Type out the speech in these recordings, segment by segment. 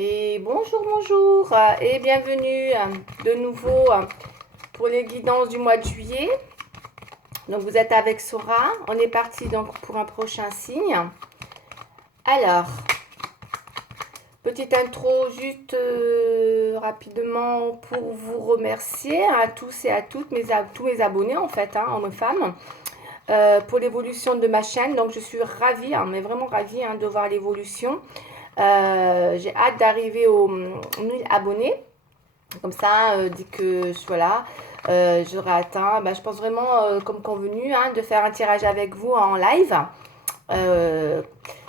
Et bonjour, bonjour et bienvenue de nouveau pour les guidances du mois de juillet. Donc vous êtes avec Sora. On est parti donc pour un prochain signe. Alors, petite intro juste rapidement pour vous remercier à tous et à toutes, tous mes abonnés en fait, hommes et femmes, pour l'évolution de ma chaîne. Donc je suis ravie, mais vraiment ravie de voir l'évolution. J'ai hâte d'arriver aux 1000 abonnés. Comme ça, dès que voilà, j'aurai atteint, je pense vraiment, comme convenu, de faire un tirage avec vous en live. Euh,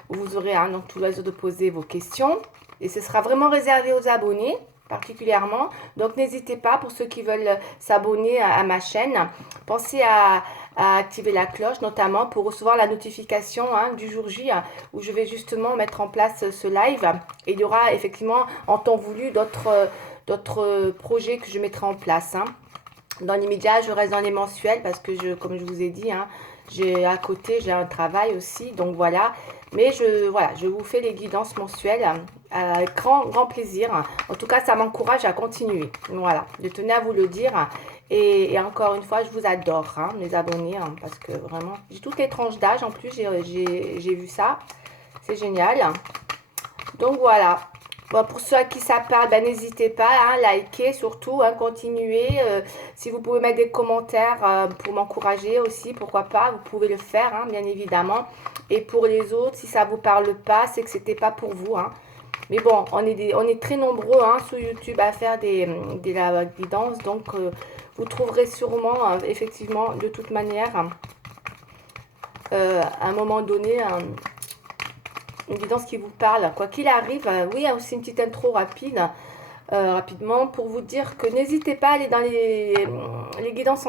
où vous aurez donc tout l'oiseau de poser vos questions. Et ce sera vraiment réservé aux abonnés, particulièrement. Donc n'hésitez pas, pour ceux qui veulent s'abonner à ma chaîne, pensez à activer la cloche, notamment pour recevoir la notification du jour J, où je vais justement mettre en place ce live. Et il y aura effectivement, en temps voulu, d'autres projets que je mettrai en place. Dans l'immédiat, je reste dans les mensuels parce que, comme je vous ai dit, à côté, j'ai un travail aussi. Donc voilà. Mais voilà, je vous fais les guidances mensuelles avec grand, grand plaisir. En tout cas, ça m'encourage à continuer. Voilà, je tenais à vous le dire. Et encore une fois, je vous adore, mes abonnés, parce que vraiment, j'ai toutes les tranches d'âge. En plus, j'ai vu ça. C'est génial. Donc voilà. Bon, pour ceux à qui ça parle, n'hésitez pas à liker, surtout, continuez. Si vous pouvez mettre des commentaires pour m'encourager aussi, pourquoi pas, vous pouvez le faire, bien évidemment. Et pour les autres, si ça ne vous parle pas, c'est que c'était pas pour vous. Mais bon, on est très nombreux sur YouTube à faire des guidances, donc vous trouverez sûrement, effectivement, de toute manière, à un moment donné, une guidance qui vous parle. Quoi qu'il arrive, oui, aussi une petite intro rapidement, pour vous dire que n'hésitez pas à aller dans les guidances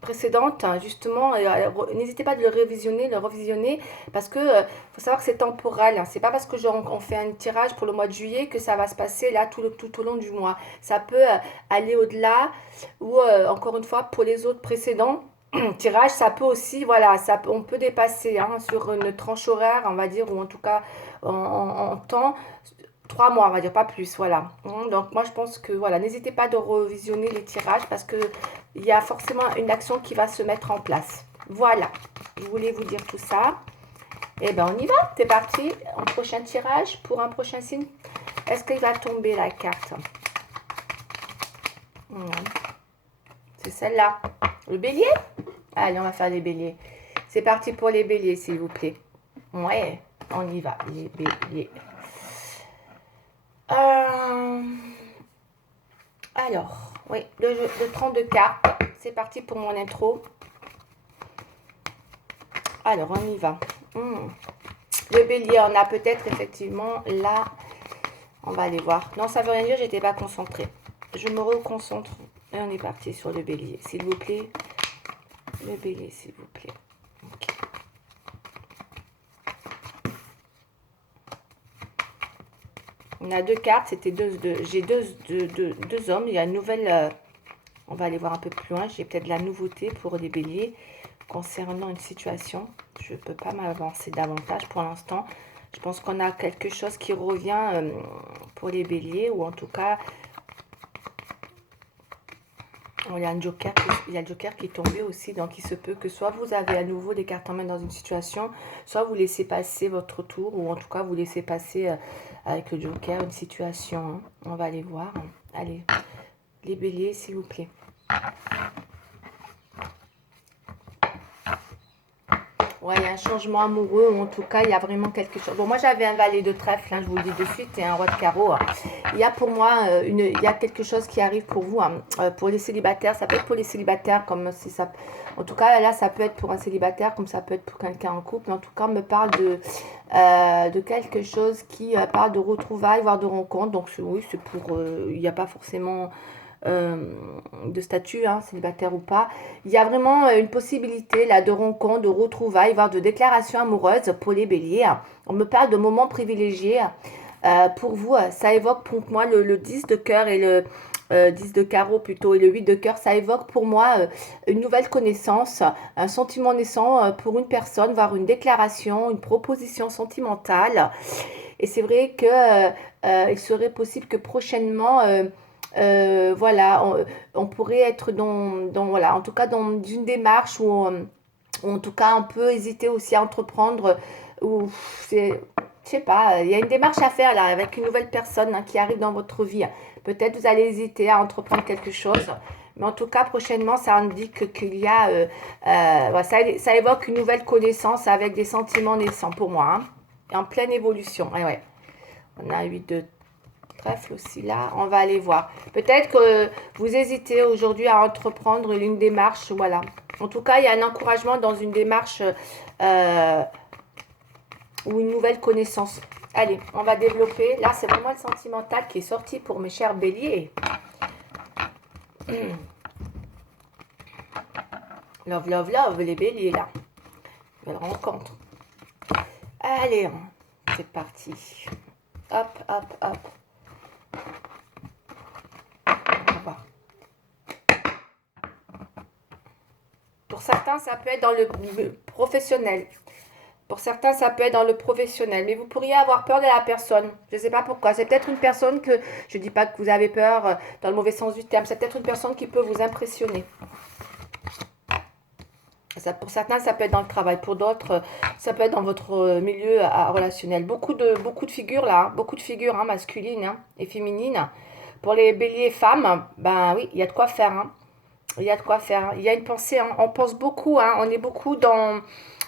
précédentes, justement, n'hésitez pas de le revisionner, parce que faut savoir que c'est temporel. C'est pas parce que on fait un tirage pour le mois de juillet que ça va se passer là tout au long du mois. Ça peut aller au-delà, ou encore une fois, pour les autres précédents tirage, ça peut aussi, voilà, on peut dépasser sur une tranche horaire, on va dire, ou en tout cas en temps, 3 mois, on va dire, pas plus, voilà. Donc moi, je pense que, voilà, n'hésitez pas de revisionner les tirages parce que il y a forcément une action qui va se mettre en place. Voilà, je voulais vous dire tout ça. Et ben, on y va, c'est parti. Un prochain tirage pour un prochain signe. Est-ce qu'il va tomber la carte? C'est celle-là. Le bélier? Allez, on va faire les béliers. C'est parti pour les béliers, s'il vous plaît. Ouais, on y va, les béliers. Alors, oui, le 32 cartes. C'est parti pour mon intro. Alors, on y va. Le bélier, on a peut-être effectivement là. On va aller voir. Non, ça veut rien dire, j'étais pas concentrée. Je me reconcentre. Et on est parti sur le bélier, s'il vous plaît. Le bélier, s'il vous plaît. Okay. On a deux cartes, c'était j'ai deux hommes. Il y a une nouvelle, on va aller voir un peu plus loin. J'ai peut-être de la nouveauté pour les béliers concernant une situation. Je ne peux pas m'avancer davantage pour l'instant. Je pense qu'on a quelque chose qui revient pour les béliers, ou en tout cas, il y a le joker qui est tombé aussi, donc il se peut que soit vous avez à nouveau des cartes en main dans une situation, soit vous laissez passer votre tour, ou en tout cas vous laissez passer avec le joker une situation. On va aller voir. Allez, les béliers, s'il vous plaît. Ouais, il y a un changement amoureux, ou en tout cas, il y a vraiment quelque chose. Bon, moi, j'avais un valet de trèfle, je vous le dis de suite, et un roi de carreau. Il y a pour moi, il y a quelque chose qui arrive pour vous, pour les célibataires. Ça peut être pour les célibataires, comme si ça... En tout cas, là, ça peut être pour un célibataire, comme ça peut être pour quelqu'un en couple. En tout cas, on me parle de quelque chose qui parle de retrouvailles, voire de rencontres. Donc, oui, c'est pour... il n'y a pas forcément... de statut, célibataire ou pas. Il y a vraiment une possibilité là de rencontre, de retrouvailles, voire de déclaration amoureuse pour les béliers. On me parle de moments privilégiés. Pour vous, ça évoque pour moi le 10 de cœur et le 10 de carreau plutôt, et le 8 de cœur. Ça évoque pour moi une nouvelle connaissance, un sentiment naissant pour une personne, voire une déclaration, une proposition sentimentale. Et c'est vrai que il serait possible que prochainement, voilà, on pourrait être voilà, en tout cas dans une démarche où en tout cas on peut hésiter aussi à entreprendre, ou c'est, je sais pas, il y a une démarche à faire là avec une nouvelle personne qui arrive dans votre vie. Peut-être vous allez hésiter à entreprendre quelque chose. Mais en tout cas, prochainement, ça indique qu'il y a, ouais, ça évoque une nouvelle connaissance avec des sentiments naissants pour moi, hein, et en pleine évolution. Ouais, ouais. On a 8 de trèfle aussi là. On va aller voir. Peut-être que vous hésitez aujourd'hui à entreprendre une démarche. Voilà. En tout cas, il y a un encouragement dans une démarche ou une nouvelle connaissance. Allez, on va développer. Là, c'est vraiment le sentimental qui est sorti pour mes chers béliers. Love, love, love, les béliers là. Belle rencontre. Allez, c'est parti. Hop, hop, hop. On va voir. Pour certains, ça peut être dans le professionnel. Pour certains, ça peut être dans le professionnel. Mais vous pourriez avoir peur de la personne. Je ne sais pas pourquoi. C'est peut-être une personne que... Je ne dis pas que vous avez peur dans le mauvais sens du terme. C'est peut-être une personne qui peut vous impressionner. Ça, pour certains, ça peut être dans le travail. Pour d'autres, ça peut être dans votre milieu relationnel. Beaucoup de figures là. Beaucoup de figures masculines et féminines. Pour les béliers femmes, ben oui, il y a de quoi faire. Il y a de quoi faire. Il y a une pensée. On pense beaucoup. On est beaucoup dans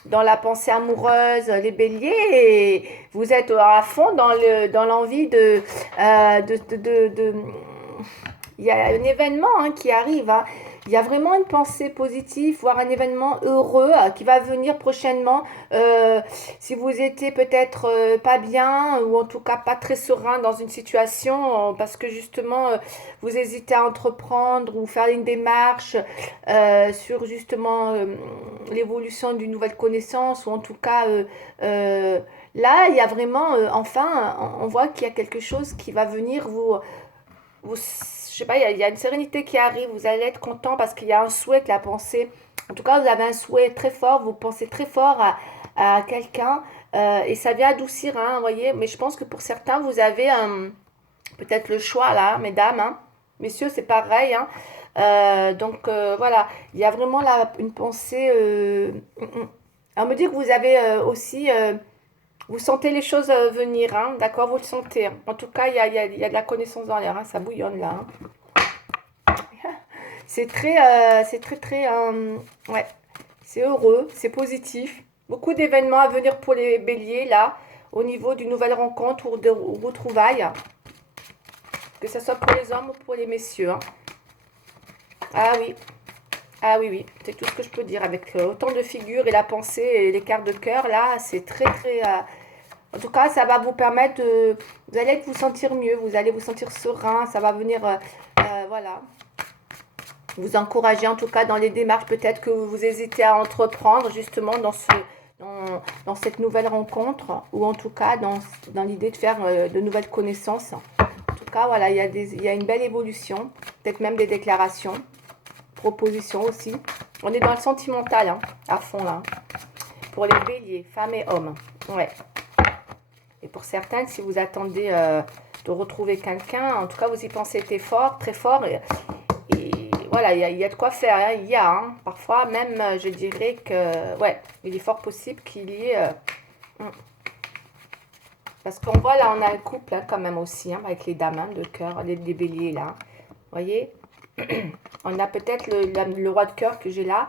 la pensée amoureuse, les béliers, et vous êtes à fond dans l'envie il y a un événement qui arrive. Il y a vraiment une pensée positive, voire un événement heureux qui va venir prochainement. Si vous étiez peut-être pas bien, ou en tout cas pas très serein dans une situation, parce que justement vous hésitez à entreprendre ou faire une démarche sur justement l'évolution d'une nouvelle connaissance, ou en tout cas là il y a vraiment enfin on voit qu'il y a quelque chose qui va venir je sais pas, il y a une sérénité qui arrive, vous allez être content parce qu'il y a un souhait, que la pensée, en tout cas vous avez un souhait très fort, vous pensez très fort à quelqu'un, et ça vient adoucir, vous voyez, mais je pense que pour certains vous avez peut-être le choix là, mesdames, messieurs c'est pareil, donc voilà, il y a vraiment là une pensée, on me dit que vous avez aussi... vous sentez les choses venir, d'accord, vous le sentez. En tout cas, il y a de la connaissance dans l'air, ça bouillonne là. C'est très, ouais, c'est heureux, c'est positif. Beaucoup d'événements à venir pour les béliers là, au niveau d'une nouvelle rencontre ou de retrouvailles. Que ce soit pour les hommes ou pour les messieurs. Ah oui, ah oui, oui, c'est tout ce que je peux dire. Avec autant de figures et la pensée et les cartes de cœur, là, c'est très, très... en tout cas, ça va vous permettre de... Vous allez vous sentir mieux, vous allez vous sentir serein, ça va venir, voilà, vous encourager en tout cas dans les démarches peut-être que vous hésitez à entreprendre justement dans cette nouvelle rencontre, ou en tout cas dans l'idée de faire de nouvelles connaissances. En tout cas, voilà, il y a une belle évolution, peut-être même des déclarations, propositions aussi. On est dans le sentimental, à fond là. Pour les béliers, femmes et hommes. Ouais. Et pour certaines, si vous attendez de retrouver quelqu'un, en tout cas, vous y pensez très fort. Et voilà, il y a de quoi faire. Il y a, parfois même, je dirais que, ouais, il est fort possible qu'il y ait... parce qu'on voit là, on a un couple quand même aussi, avec les dames de cœur, les béliers là. Vous voyez, on a peut-être le roi de cœur que j'ai là.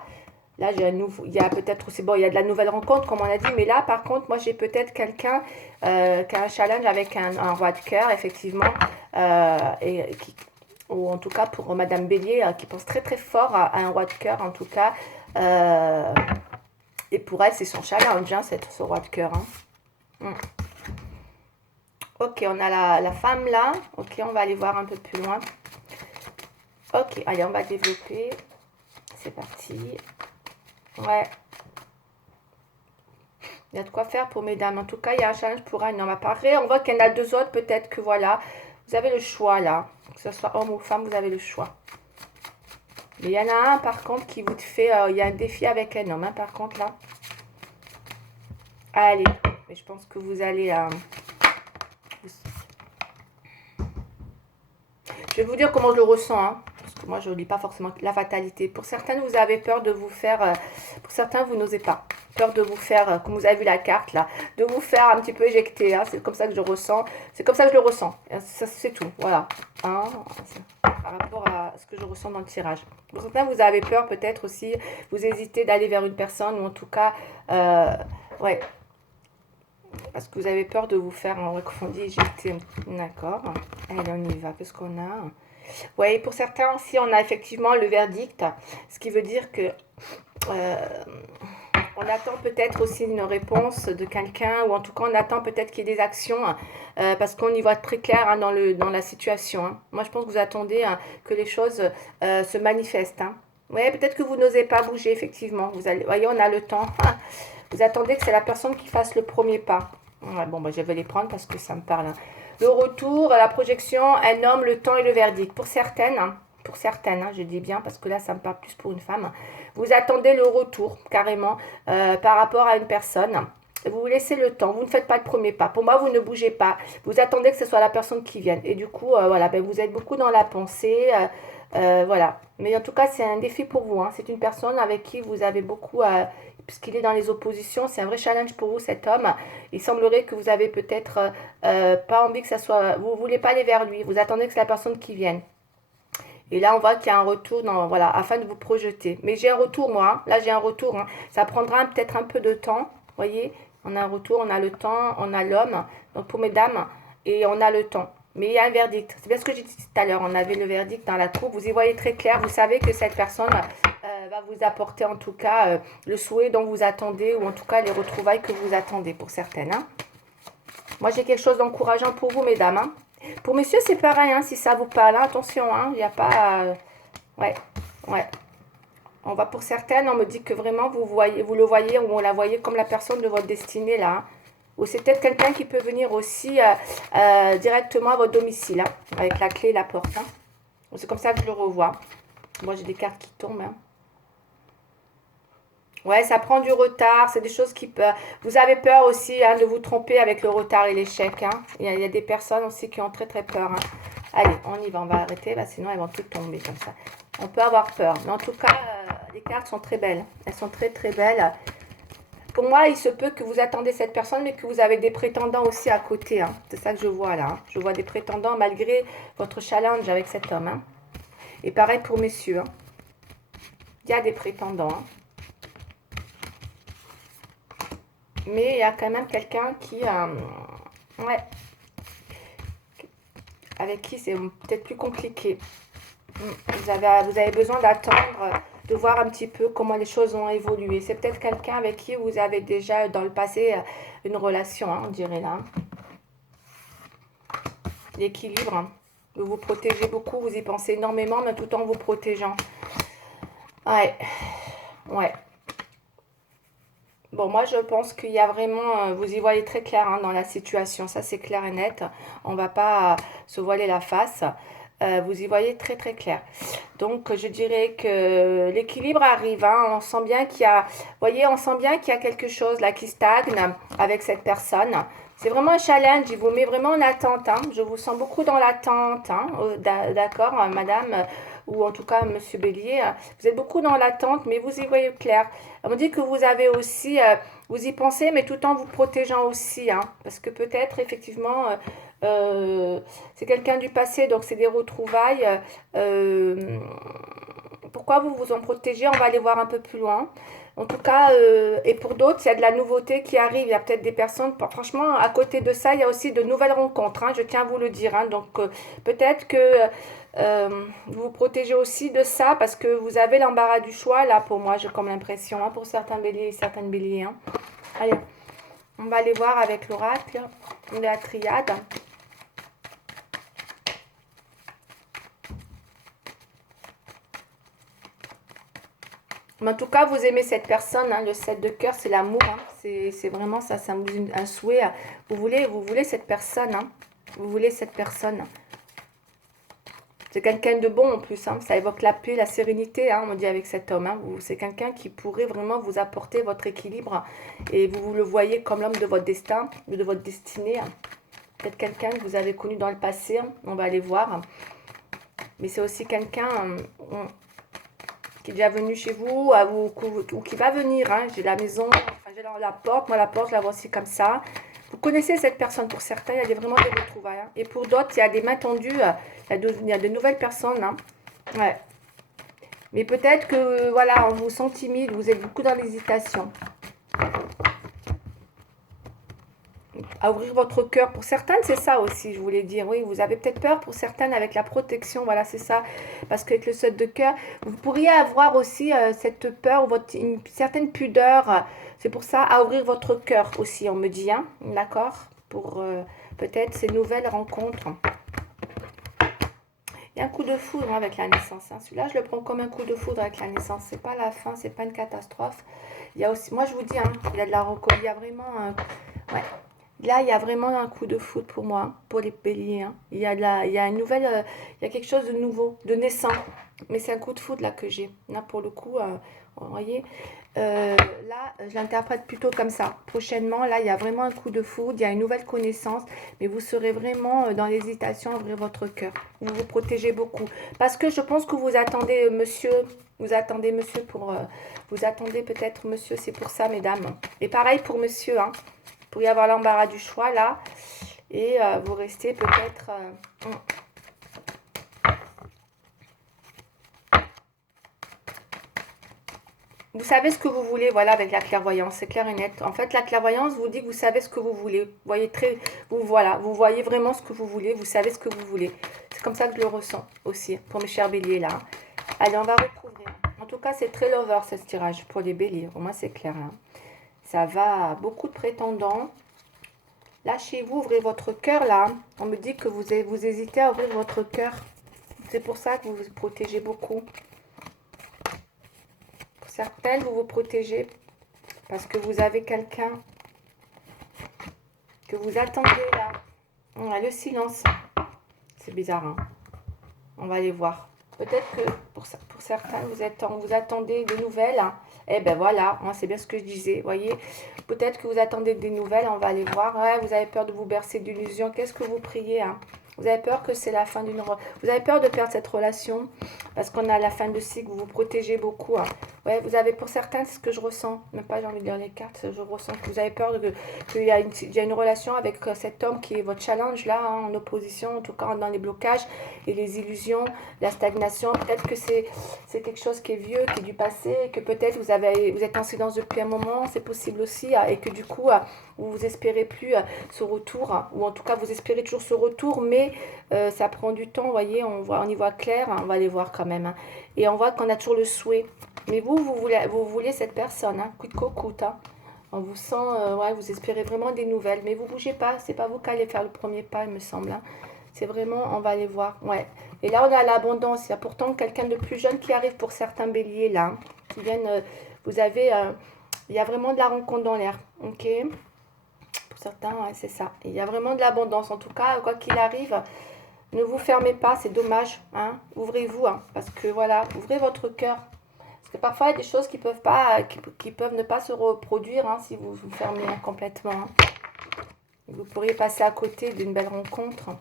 Là, j'ai un nouveau, il y a peut-être aussi, bon, il y a de la nouvelle rencontre, comme on a dit, mais là, par contre, moi, j'ai peut-être quelqu'un qui a un challenge avec un roi de cœur, effectivement, ou en tout cas pour Madame Bélier, qui pense très très fort à un roi de cœur, en tout cas, et pour elle, c'est son challenge, ce roi de cœur. Ok, on a la femme là, ok, on va aller voir un peu plus loin. Ok, allez, on va développer, c'est parti. Ouais. Il y a de quoi faire pour mesdames. En tout cas, il y a un challenge pour un homme. Après, on voit qu'il y en a deux autres. Peut-être que voilà, vous avez le choix là. Que ce soit homme ou femme, vous avez le choix. Mais il y en a un par contre qui vous fait... il y a un défi avec un homme, par contre là. Allez. Mais je pense que vous allez... Je vais vous dire comment je le ressens, hein, parce que moi, je ne lis pas forcément la fatalité. Pour certains, vous avez peur de vous faire... pour certains, vous n'osez pas. Peur de vous faire, comme vous avez vu la carte, là, de vous faire un petit peu éjecter. Hein, c'est comme ça que je ressens. C'est comme ça que je le ressens. C'est tout, voilà. Hein, par rapport à ce que je ressens dans le tirage. Pour certains, vous avez peur peut-être aussi. Vous hésitez d'aller vers une personne, ou en tout cas... ouais, parce que vous avez peur de vous faire, comme on dit, éjecter. D'accord. Allez, on y va. Qu'est-ce qu'on a? Oui, pour certains aussi, on a effectivement le verdict. Ce qui veut dire que on attend peut-être aussi une réponse de quelqu'un, ou en tout cas, on attend peut-être qu'il y ait des actions, parce qu'on y voit très clair, hein, dans la situation. Hein. Moi, je pense que vous attendez, hein, que les choses se manifestent. Hein. Oui, peut-être que vous n'osez pas bouger, effectivement. Vous allez, voyez, on a le temps. Vous attendez que c'est la personne qui fasse le premier pas. Ouais, bon, bah, je vais les prendre parce que ça me parle. Hein. Le retour, la projection, un homme, le temps et le verdict. Pour certaines, hein, je dis bien parce que là, ça me parle plus pour une femme. Vous attendez le retour, carrément, par rapport à une personne. Vous vous laissez le temps, vous ne faites pas le premier pas. Pour moi, vous ne bougez pas. Vous attendez que ce soit la personne qui vienne. Et du coup, voilà, ben, vous êtes beaucoup dans la pensée. Voilà. Mais en tout cas, c'est un défi pour vous. Hein. C'est une personne avec qui vous avez beaucoup... puisqu'il est dans les oppositions, c'est un vrai challenge pour vous, cet homme. Il semblerait que vous avez peut-être pas envie que ça soit... Vous ne voulez pas aller vers lui. Vous attendez que c'est la personne qui vienne. Et là, on voit qu'il y a un retour, voilà, afin de vous projeter. Mais j'ai un retour, moi. Hein. Là, j'ai un retour. Hein. Ça prendra peut-être un peu de temps. Vous voyez, on a un retour, on a le temps, on a l'homme. Donc, pour mesdames, et on a le temps. Mais il y a un verdict. C'est bien ce que j'ai dit tout à l'heure. On avait le verdict dans la coupe. Vous y voyez très clair. Vous savez que cette personne va vous apporter en tout cas le souhait dont vous attendez, ou en tout cas les retrouvailles que vous attendez pour certaines. Hein. Moi, j'ai quelque chose d'encourageant pour vous, mesdames. Hein. Pour messieurs, c'est pareil, hein, si ça vous parle. Hein, attention, hein, il n'y a pas... ouais, ouais. On va pour certaines, on me dit que vraiment, vous le voyez, ou on la voyez comme la personne de votre destinée, là. Hein. Ou c'est peut-être quelqu'un qui peut venir aussi directement à votre domicile, hein, avec la clé et la porte. Hein. C'est comme ça que je le revois. Moi, j'ai des cartes qui tombent. Hein. Ouais, ça prend du retard. C'est des choses qui peuvent... Vous avez peur aussi, hein, de vous tromper avec le retard et l'échec. Hein. Il y a des personnes aussi qui ont très très peur. Hein. Allez, on y va, on va arrêter. Là, sinon, elles vont toutes tomber comme ça. On peut avoir peur. Mais en tout cas, les cartes sont très belles. Elles sont très très belles. Pour moi, il se peut que vous attendez cette personne, mais que vous avez des prétendants aussi à côté. Hein. C'est ça que je vois là. Hein. Je vois des prétendants malgré votre challenge avec cet homme. Hein. Et pareil pour messieurs. Hein. Il y a des prétendants. Hein. Mais il y a quand même quelqu'un qui... ouais. Avec qui c'est peut-être plus compliqué. Vous avez besoin d'attendre, de voir un petit peu comment les choses ont évolué. C'est peut-être quelqu'un avec qui vous avez déjà dans le passé une relation, hein, on dirait là. L'équilibre. Hein. Vous vous protégez beaucoup, vous y pensez énormément, mais tout en vous protégeant. Ouais. Ouais. Bon, moi, je pense qu'il y a vraiment... vous y voyez très clair, hein, dans la situation. Ça, c'est clair et net. On ne va pas se voiler la face. Vous y voyez très, très clair. Donc, je dirais que l'équilibre arrive. Hein. On sent bien qu'il y a... Vous voyez, on sent bien qu'il y a quelque chose là qui stagne avec cette personne. C'est vraiment un challenge. Il vous met vraiment en attente. Hein. Je vous sens beaucoup dans l'attente. Hein. D'accord, madame, ou en tout cas, monsieur Bélier. Vous êtes beaucoup dans l'attente, mais vous y voyez clair. On me dit que vous avez aussi... vous y pensez, mais tout en vous protégeant aussi. Hein. Parce que peut-être, effectivement... c'est quelqu'un du passé, donc c'est des retrouvailles. Pourquoi vous vous en protégez? On va aller voir un peu plus loin. En tout cas, et pour d'autres, il y a de la nouveauté qui arrive. Il y a peut-être des personnes, franchement, à côté de ça, il y a aussi de nouvelles rencontres. Hein, je tiens à vous le dire. Hein, donc, peut-être que vous vous protégez aussi de ça parce que vous avez l'embarras du choix. Là, pour moi, j'ai comme l'impression, hein, pour certains béliers et certaines béliers. Hein. Allez, on va aller voir avec l'oracle, la triade. Mais en tout cas, vous aimez cette personne, hein, le 7 de cœur, c'est l'amour. Hein, c'est vraiment ça, ça vous un souhait. Vous voulez cette personne. Hein, vous voulez cette personne. C'est quelqu'un de bon en plus. Hein, ça évoque la paix, la sérénité, hein, on dit avec cet homme. Hein, c'est quelqu'un qui pourrait vraiment vous apporter votre équilibre. Et vous le voyez comme l'homme de votre destin, de votre destinée. Hein. Peut-être quelqu'un que vous avez connu dans le passé. Hein, on va aller voir. Mais c'est aussi quelqu'un qui est déjà venu chez vous, ou qui va venir. Hein. J'ai la maison, enfin, j'ai la porte. Moi, la porte, je la vois aussi comme ça. Vous connaissez cette personne. Pour certains, il y a vraiment des retrouvailles. Hein. Et pour d'autres, il y a des mains tendues. Il y a de nouvelles personnes. Hein. Ouais. Mais peut-être que, voilà, on vous sent timide. Vous êtes beaucoup dans l'hésitation. À ouvrir votre cœur. Pour certaines, c'est ça aussi, je voulais dire. Oui, vous avez peut-être peur pour certaines avec la protection. Voilà, c'est ça. Parce qu'avec le 7 de cœur, vous pourriez avoir aussi cette peur, une certaine pudeur. C'est pour ça, à ouvrir votre cœur aussi, on me dit. Hein, d'accord. Pour peut-être ces nouvelles rencontres. Il y a un coup de foudre hein, avec la naissance. Hein. Celui-là, je le prends comme un coup de foudre avec la naissance. C'est pas la fin, c'est pas une catastrophe. Il y a aussi, moi je vous dis, hein, il y a de la reco, il y a vraiment ouais. Là, il y a vraiment un coup de foudre pour moi, hein, pour les béliers. Hein. Il y a une nouvelle, il y a quelque chose de nouveau, de naissant. Mais c'est un coup de foudre là que j'ai. Là, pour le coup, vous voyez, là, je l'interprète plutôt comme ça. Prochainement, là, il y a vraiment un coup de foudre, il y a une nouvelle connaissance, mais vous serez vraiment dans l'hésitation à ouvrir votre cœur. Vous vous protégez beaucoup. Parce que je pense que vous attendez monsieur pour... vous attendez peut-être monsieur, c'est pour ça, mesdames. Et pareil pour monsieur, hein. Pour y avoir l'embarras du choix, là. Et vous restez peut-être... Vous savez ce que vous voulez, voilà, avec la clairvoyance, c'est clair et net. En fait, la clairvoyance vous dit que vous savez ce que vous voulez. Vous voyez voilà, vous voyez vraiment ce que vous voulez, vous savez ce que vous voulez. C'est comme ça que je le ressens aussi, pour mes chers béliers, là. Allez, on va recouvrir. En tout cas, c'est très lover, ce tirage, pour les béliers. Au moins, c'est clair. Hein. Ça va à beaucoup de prétendants. Lâchez-vous, ouvrez votre cœur, là. On me dit que vous hésitez à ouvrir votre cœur. C'est pour ça que vous vous protégez beaucoup. Certaines, vous vous protégez parce que vous avez quelqu'un que vous attendez là. On a le silence. C'est bizarre, hein. On va aller voir. Peut-être que pour certains, vous attendez des nouvelles. Hein. Eh ben voilà, hein, c'est bien ce que je disais. Voyez, peut-être que vous attendez des nouvelles. On va aller voir. Ouais, vous avez peur de vous bercer d'illusions. Qu'est-ce que vous priez hein? Vous avez peur que c'est la fin d'une... Vous avez peur de perdre cette relation parce qu'on a la fin de cycle, vous vous protégez beaucoup. Hein. Ouais, vous avez pour certains, c'est ce que je ressens. Même pas, j'ai envie de lire les cartes, je ressens que vous avez peur qu'il y a une relation avec cet homme qui est votre challenge là, hein, en opposition, en tout cas dans les blocages et les illusions, la stagnation. Peut-être que c'est quelque chose qui est vieux, qui est du passé, et que peut-être vous êtes en silence depuis un moment, c'est possible aussi, et que du coup, vous espérez plus ce retour, ou en tout cas vous espérez toujours ce retour, mais ça prend du temps, vous voyez, on y voit clair, hein, on va aller voir quand même, hein, et on voit qu'on a toujours le souhait, mais vous voulez cette personne, hein, coûte que coûte, hein. On vous sent, ouais, vous espérez vraiment des nouvelles, mais vous bougez pas, c'est pas vous qui allez faire le premier pas, il me semble, hein. C'est vraiment, on va aller voir, ouais. Et là, on a l'abondance, il y a pourtant quelqu'un de plus jeune qui arrive pour certains béliers, là, hein, qui viennent, vous avez, il y a vraiment de la rencontre dans l'air, ok. Certains, ouais, c'est ça. Il y a vraiment de l'abondance. En tout cas, quoi qu'il arrive, ne vous fermez pas, c'est dommage. Hein. Ouvrez-vous, hein, parce que voilà, ouvrez votre cœur. Parce que parfois, il y a des choses qui peuvent, qui peuvent ne pas se reproduire hein, si vous vous fermez hein, complètement. Hein. Vous pourriez passer à côté d'une belle rencontre.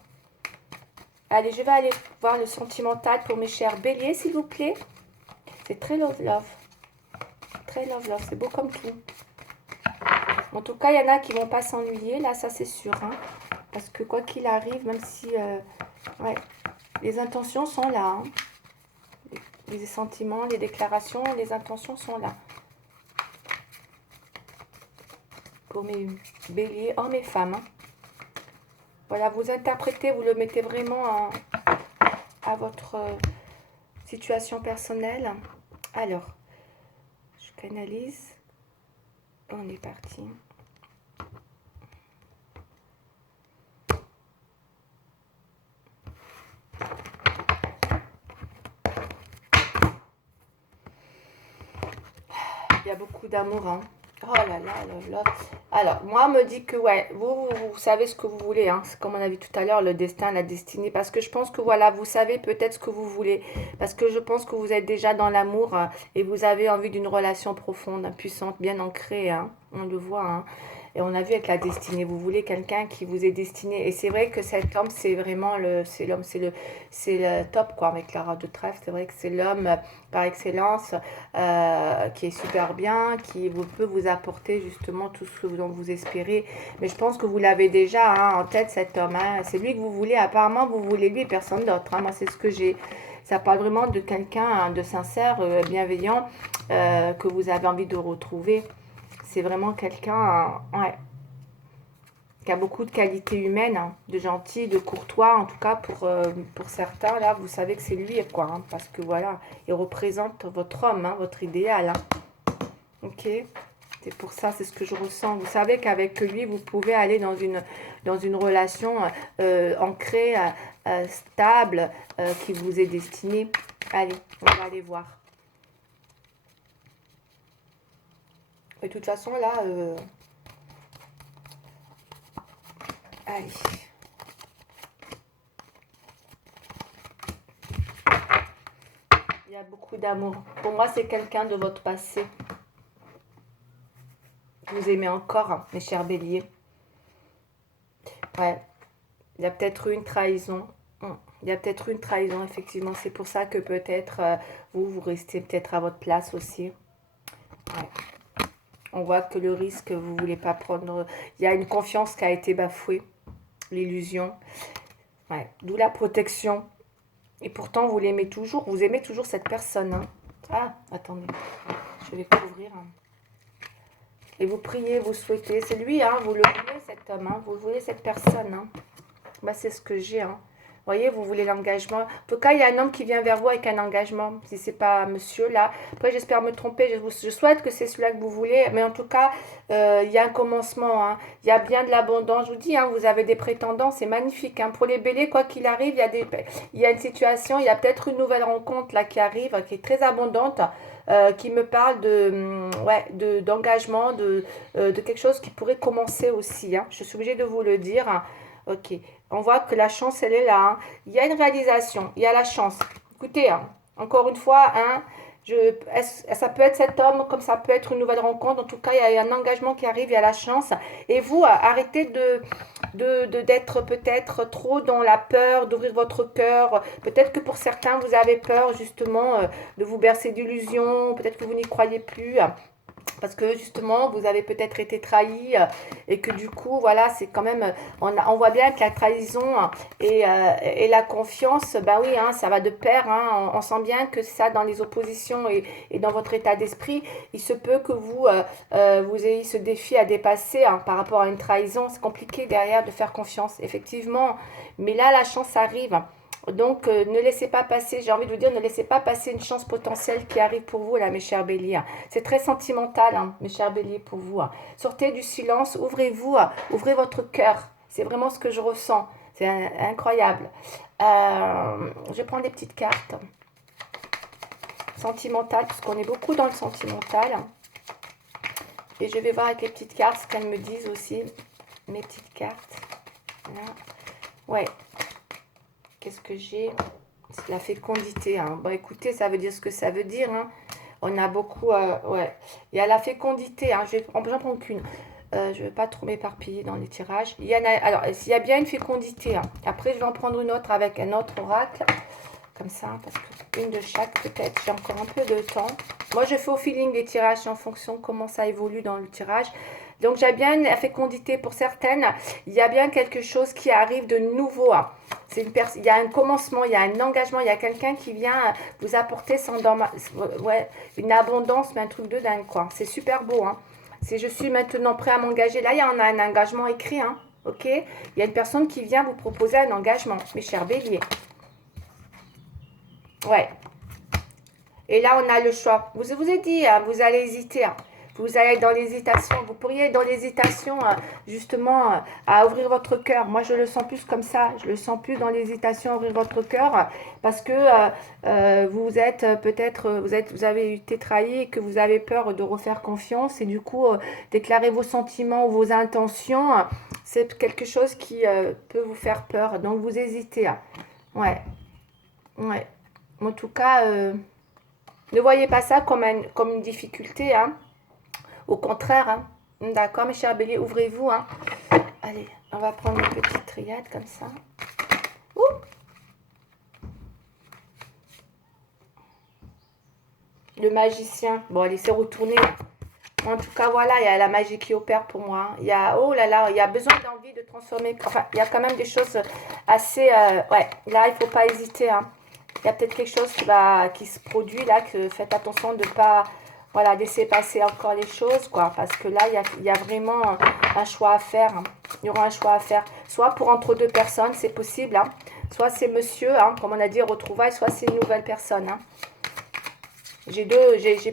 Allez, je vais aller voir le sentimental pour mes chers béliers, s'il vous plaît. C'est très love, love. Très love, love. C'est beau comme tout. En tout cas, il y en a qui ne vont pas s'ennuyer, là, ça c'est sûr. Hein, parce que quoi qu'il arrive, même si... ouais, les intentions sont là. Hein, les sentiments, les déclarations, les intentions sont là. Pour mes béliers, hommes et femmes. Hein. Voilà, vous interprétez, vous le mettez vraiment à votre situation personnelle. Alors, je canalise. On est parti. Il y a beaucoup d'amour. Hein. Oh là là, là. Alors, moi, on me dit que, ouais, vous savez ce que vous voulez. Hein. C'est comme on a vu tout à l'heure, le destin, la destinée. Parce que je pense que, voilà, vous savez peut-être ce que vous voulez. Parce que je pense que vous êtes déjà dans l'amour et vous avez envie d'une relation profonde, puissante, bien ancrée. Hein. On le voit. Hein. Et on a vu avec la destinée, vous voulez quelqu'un qui vous est destiné. Et c'est vrai que cet homme, c'est vraiment c'est l'homme, c'est le top, quoi, avec la robe de trèfle. C'est vrai que c'est l'homme par excellence, qui est super bien, qui peut vous apporter justement tout ce dont vous espérez. Mais je pense que vous l'avez déjà, hein, en tête, cet homme, hein. C'est lui que vous voulez. Apparemment, vous voulez lui et personne d'autre, hein. Moi, c'est ce que j'ai. Ça parle vraiment de quelqu'un, hein, de sincère, bienveillant, que vous avez envie de retrouver. C'est vraiment quelqu'un, ouais, qui a beaucoup de qualités humaines, hein, de gentil, de courtois, en tout cas pour certains, là, vous savez que c'est lui, quoi, hein, parce que voilà, il représente votre homme, hein, votre idéal, hein, ok? C'est pour ça, c'est ce que je ressens. Vous savez qu'avec lui, vous pouvez aller dans une relation ancrée, stable, qui vous est destinée. Allez, on va aller voir. Et de toute façon, là, allez. Il y a beaucoup d'amour. Pour moi, c'est quelqu'un de votre passé. Vous aimez encore, hein, mes chers béliers. Ouais. Il y a peut-être eu une trahison. Il y a peut-être eu une trahison, effectivement. C'est pour ça que peut-être vous restez peut-être à votre place aussi. Ouais. On voit que le risque, vous ne voulez pas prendre. Il y a une confiance qui a été bafouée. L'illusion. Ouais. D'où la protection. Et pourtant, vous l'aimez toujours. Vous aimez toujours cette personne, hein. Ah, attendez. Je vais couvrir. Hein. Et vous priez, vous souhaitez. C'est lui, hein. Vous le voulez, cet homme, hein. Vous voulez cette personne, hein. Bah, c'est ce que j'ai, hein. Vous voyez, vous voulez l'engagement. En tout cas, il y a un homme qui vient vers vous avec un engagement. Si c'est pas monsieur, là. Après, j'espère me tromper. Je souhaite que c'est celui-là que vous voulez. Mais en tout cas, il y a un commencement, hein. Il y a bien de l'abondance. Je vous dis, hein, vous avez des prétendants. C'est magnifique, hein. Pour les béliers, quoi qu'il arrive, il y a une situation. Il y a peut-être une nouvelle rencontre là qui arrive, qui est très abondante. Qui me parle d'engagement, de quelque chose qui pourrait commencer aussi, hein. Je suis obligée de vous le dire, hein. Ok, on voit que la chance, elle est là, hein. Il y a une réalisation, il y a la chance. Écoutez, hein, encore une fois, hein, ça peut être cet homme, comme ça peut être une nouvelle rencontre. En tout cas, il y a un engagement qui arrive, il y a la chance. Et vous, arrêtez d'être peut-être trop dans la peur, d'ouvrir votre cœur. Peut-être que pour certains, vous avez peur justement de vous bercer d'illusions. Peut-être que vous n'y croyez plus. Parce que justement, vous avez peut-être été trahi et que du coup, voilà, c'est quand même, on voit bien que la trahison et la confiance, ben oui, hein, ça va de pair, hein, on sent bien que ça, dans les oppositions et dans votre état d'esprit, il se peut que vous ayez ce défi à dépasser, hein, par rapport à une trahison. C'est compliqué derrière de faire confiance, effectivement, mais là, la chance arrive. Donc, ne laissez pas passer, j'ai envie de vous dire, ne laissez pas passer une chance potentielle qui arrive pour vous, là, mes chers béliers. C'est très sentimental, hein, mes chers béliers, pour vous. Sortez du silence, ouvrez-vous, ouvrez votre cœur. C'est vraiment ce que je ressens. C'est incroyable. Je vais prendre des petites cartes sentimentales, parce qu'on est beaucoup dans le sentimental. Et je vais voir avec les petites cartes ce qu'elles me disent aussi. Mes petites cartes. Voilà. Ouais. Qu'est-ce que j'ai? C'est la fécondité, hein. Bon, écoutez, ça veut dire ce que ça veut dire, hein. On a beaucoup... ouais. Il y a la fécondité, hein. J'en prends qu'une. Je ne vais pas trop m'éparpiller dans les tirages. Alors, il y a bien une fécondité, hein. Après, je vais en prendre une autre avec un autre oracle. Comme ça, parce qu'une de chaque, peut-être. J'ai encore un peu de temps. Moi, je fais au feeling les tirages en fonction de comment ça évolue dans le tirage. Donc, j'ai bien la fécondité pour certaines. Il y a bien quelque chose qui arrive de nouveau, hein. Il y a un commencement, il y a un engagement, il y a quelqu'un qui vient vous apporter une abondance, mais un truc de dingue, quoi. C'est super beau, hein. Je suis maintenant prêt à m'engager. Là, il y en a un engagement écrit, hein. Ok? Il y a une personne qui vient vous proposer un engagement, mes chers béliers. Ouais. Et là, on a le choix. Je vous ai dit, hein, vous allez hésiter, hein. Vous allez être dans l'hésitation. Vous pourriez être dans l'hésitation, justement, à ouvrir votre cœur. Moi, je le sens plus comme ça. Je le sens plus dans l'hésitation à ouvrir votre cœur. Parce que vous êtes peut-être, vous avez été trahi et que vous avez peur de refaire confiance. Et du coup, déclarer vos sentiments ou vos intentions, c'est quelque chose qui peut vous faire peur. Donc, vous hésitez. Hein. Ouais. Ouais. En tout cas, ne voyez pas ça comme une difficulté, hein. Au contraire, hein, D'accord, mes chers béliers, ouvrez-vous. Hein. Allez, on va prendre une petite triade comme ça. Ouh. Le magicien. Bon, allez, c'est retourné. En tout cas, voilà, il y a la magie qui opère pour moi. Il y a, oh là là, il y a besoin d'envie de transformer. Enfin, il y a quand même des choses assez... ouais, là, il ne faut pas hésiter. Hein. Il y a peut-être quelque chose qui se produit là, que faites attention de ne pas... Voilà, laisser passer encore les choses, quoi. Parce que là, il y a vraiment un choix à faire. Hein. Il y aura un choix à faire. Soit pour entre deux personnes, c'est possible. Hein. Soit c'est monsieur, hein, comme on a dit, retrouvailles, soit c'est une nouvelle personne. Hein. J'ai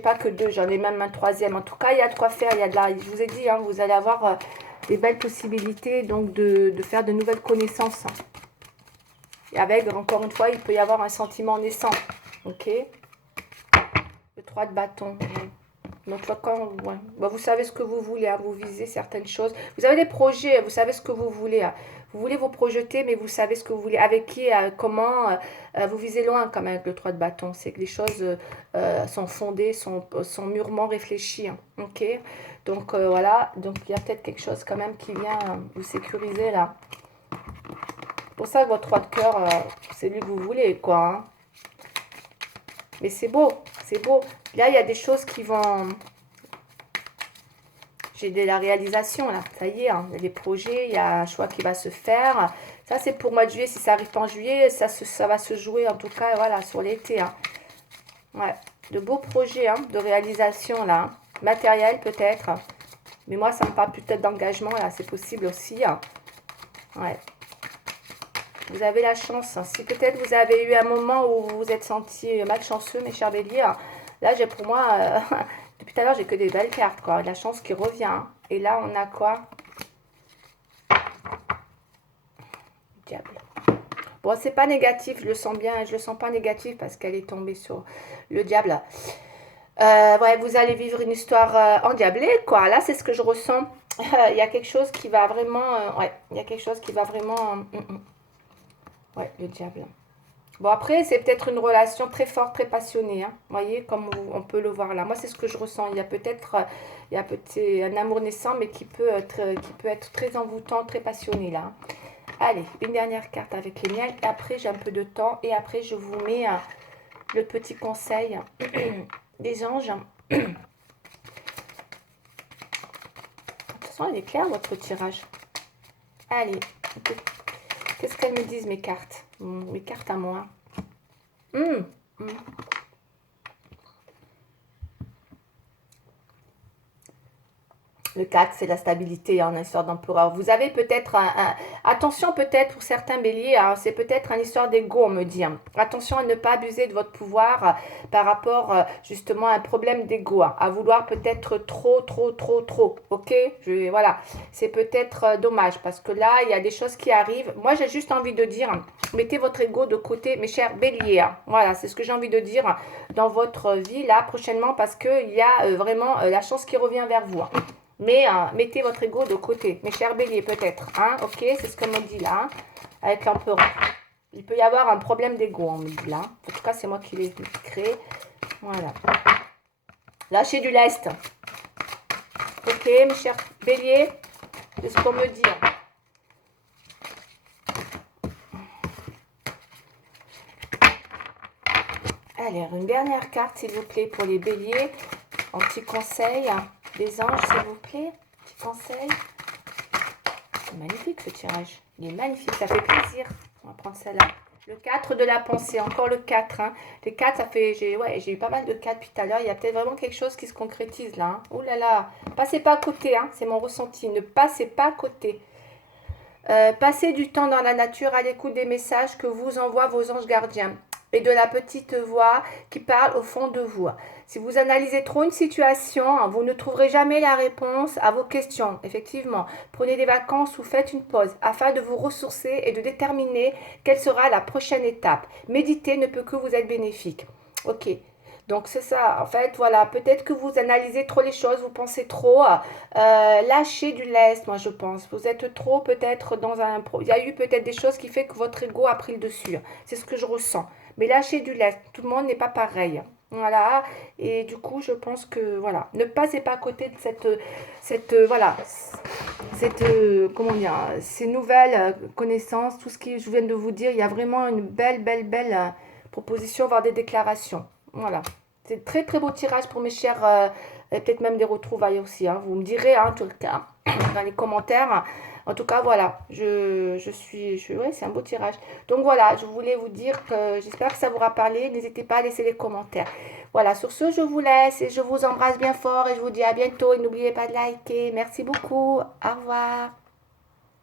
pas que deux, j'en ai même un troisième. En tout cas, il y a de quoi faire. Il y a de la, je vous ai dit, hein, vous allez avoir des belles possibilités donc de faire de nouvelles connaissances. Hein. Et avec, encore une fois, il peut y avoir un sentiment naissant. Ok. Le 3 de bâton. Donc, quand, ouais. Bah, vous savez ce que vous voulez, hein, vous visez certaines choses. Vous avez des projets, vous savez ce que vous voulez. Hein. Vous voulez vous projeter, mais vous savez ce que vous voulez. Avec qui, comment, vous visez loin quand même avec le 3 de bâton. C'est que les choses sont fondées, sont mûrement réfléchies. Hein. Ok. Donc, voilà. Donc, il y a peut-être quelque chose quand même qui vient vous sécuriser là. C'est pour ça que votre 3 de cœur, c'est lui que vous voulez, quoi. Hein. Mais c'est beau, c'est beau. Là, il y a des choses qui vont... J'ai de la réalisation, là. Ça y est, hein. Il y a des projets, il y a un choix qui va se faire. Ça, c'est pour le mois de juillet. Si ça arrive pas en juillet, ça va se jouer, en tout cas, voilà, sur l'été. Hein. Ouais, de beaux projets, hein, de réalisation, là. Hein. Matériel, peut-être. Mais moi, ça me parle peut-être d'engagement, là. C'est possible aussi. Hein. Ouais. Vous avez la chance. Hein. Si peut-être vous avez eu un moment où vous vous êtes senti malchanceux, mes chers béliers, là, j'ai pour moi, depuis tout à l'heure, j'ai que des belles cartes, quoi. La chance qui revient. Hein. Et là, on a quoi? Diable. Bon, c'est pas négatif, je le sens bien, je le sens pas négatif parce qu'elle est tombée sur le diable. Ouais, vous allez vivre une histoire endiablée, quoi. Là, c'est ce que je ressens. Il y a quelque chose qui va vraiment... ouais, il y a quelque chose qui va vraiment... Ouais, le diable. Bon, après, c'est peut-être une relation très forte, très passionnée. Hein. Vous voyez, comme on peut le voir là. Moi, c'est ce que je ressens. Il y a peut-être un amour naissant, mais qui peut être très envoûtant, très passionné là. Hein. Allez, une dernière carte avec les miels. Et après, j'ai un peu de temps. Et après, je vous mets le petit conseil des anges. De toute façon, elle est claire, votre tirage. Allez, qu'est-ce qu'elles me disent, mes cartes? Mes cartes à moi. Le 4, c'est la stabilité en histoire d'empereur. Vous avez peut-être attention peut-être pour certains béliers, hein, c'est peut-être une histoire d'ego, on me dit. Hein. Attention à ne pas abuser de votre pouvoir par rapport justement à un problème d'ego, hein, à vouloir peut-être trop. Ok, voilà, c'est peut-être dommage parce que là, il y a des choses qui arrivent. Moi, j'ai juste envie de dire, mettez votre ego de côté, mes chers béliers. Hein. Voilà, c'est ce que j'ai envie de dire dans votre vie là prochainement parce qu'il y a vraiment la chance qui revient vers vous. Hein. Mais mettez votre ego de côté. Mes chers béliers, peut-être. Hein, ok, c'est ce qu'on me dit là. Hein, avec l'empereur. Il peut y avoir un problème d'ego, on me dit là. En tout cas, c'est moi qui l'ai créé. Voilà. Lâchez du lest. Ok, mes chers béliers. C'est ce qu'on me dit. Allez, une dernière carte, s'il vous plaît, pour les béliers. Un petit conseil. Des anges, s'il vous plaît. Petit conseil. C'est magnifique ce tirage. Il est magnifique, ça fait plaisir. On va prendre celle-là. Le 4 de la pensée, encore le 4. Hein. Les 4, ça fait... J'ai eu pas mal de 4 depuis tout à l'heure. Il y a peut-être vraiment quelque chose qui se concrétise là. Hein. Oh là là. Passez pas à côté, hein. C'est mon ressenti. Ne passez pas à côté. Passez du temps dans la nature à l'écoute des messages que vous envoient vos anges gardiens et de la petite voix qui parle au fond de vous. Si vous analysez trop une situation, vous ne trouverez jamais la réponse à vos questions. Effectivement, prenez des vacances ou faites une pause afin de vous ressourcer et de déterminer quelle sera la prochaine étape. Méditer ne peut que vous être bénéfique. Ok. Donc c'est ça, en fait, voilà, peut-être que vous analysez trop les choses, vous pensez trop, lâchez du lest, moi je pense. Vous êtes trop peut-être dans un... Il y a eu peut-être des choses qui fait que votre ego a pris le dessus. C'est ce que je ressens. Mais lâchez du lest, tout le monde n'est pas pareil. Voilà, et du coup, je pense que, voilà, ne passez pas à côté de voilà, comment dire, ces nouvelles connaissances, tout ce que je viens de vous dire, il y a vraiment une belle proposition, voire des déclarations. Voilà. C'est très, très beau tirage pour mes chers, et peut-être même des retrouvailles aussi, hein. Vous me direz, hein, en tout cas, dans les commentaires. En tout cas, voilà, ouais, c'est un beau tirage. Donc voilà, je voulais vous dire que j'espère que ça vous aura parlé. N'hésitez pas à laisser les commentaires. Voilà, sur ce, je vous laisse et je vous embrasse bien fort et je vous dis à bientôt. Et n'oubliez pas de liker. Merci beaucoup. Au revoir.